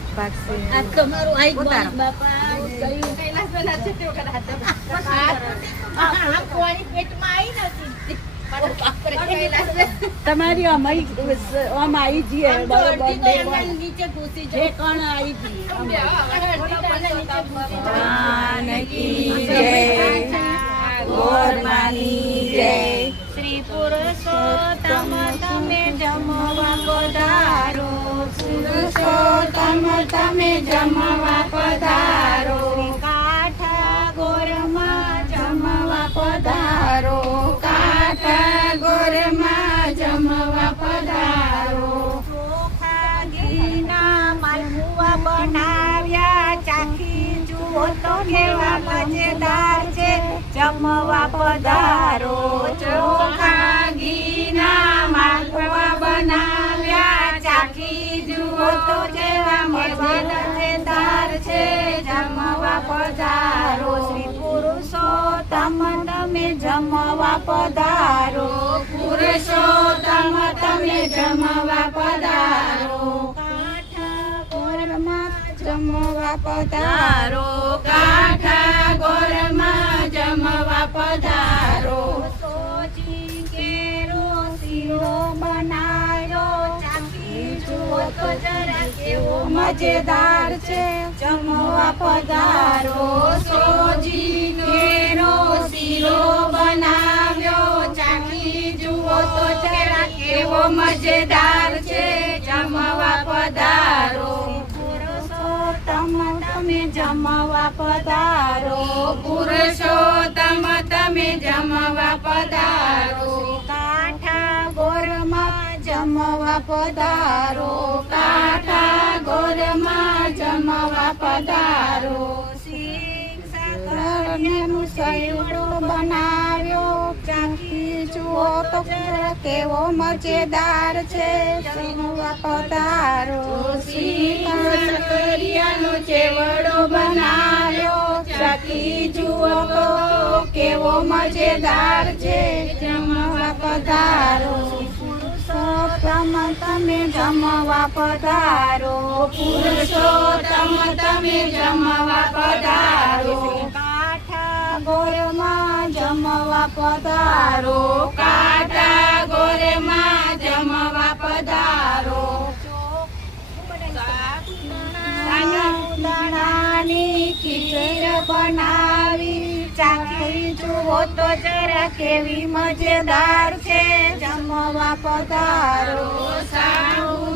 દૂધ પાકશે. આ તમારું આઈ ગયું બાપા ગયું કૈલાસના છે તે વખત આ કોણી પેટમાં આવી નથી તમારી અમાઈ જઈએ બરોબર નીચે ઘૂસી જે કણ આવી જઈએ શ્રી પુરુષોત્તમ તમે જમવા પધારો પુરુષોત્તમ તમે જમવા પધારો કાઠા ગોરમાં જમવા પધારો કાઠા ગોરમાં જમવા પધારો ચોખા ઘીના માલપુઆ બનાવ્યા ચાખી જુઓ તો કેવા મજેદાર છે જમવા પધારો ચોખા ઘીના માલપુઆ બનાવ્યા ચાખી જુઓ તો કેવા મજેદાર છે જમવા પધારો શ્રી પુરુષોત્તમ તમે જમવા પધારો પુરુષોત્તમ તમે જમવા પધારો કાઠા ગોરમાં જમવા પધારો કાઠા ગોરમાં જમવા પધારો સોજી કેરો શીરો બનાવ્યો ચાખી જુઓ તો જરા કેવો મજેદાર છે જમવા પધારો સોજી કેરો શીરો બનાવ્યો ચાખી જુઓ તો જરા કેવો મજેદાર છે જમવા પધારો પુરુષોત્તમ તમે જમવા પધારો પુરુષોત્તમ તમે જમવા પધારો કાઠા ગોરમાં જમવા પધારો કાઠા ગોરમાં જમવા પધારો સયુડો બનાવ્યો ચાખી જુઓ તો કેવો મજેદાર છે જમવા પધારો કરિયાનો ચેવડો બનાવ્યો ચાખી જુઓ તો કેવો મજેદાર છે જમવા પધારો પુરુષોત્તમ તમે જમવા પધારો પુરુષોત્તમ તમે જમવા પધારો ગોરમાં જમવા પધારો કાઠા ગોરમાં જમવા પધારો દાણાની ખીચડ બનાવી ચાખી જુઓ તો જરા કેવી મજેદાર છે જમવા પધારો સાબુ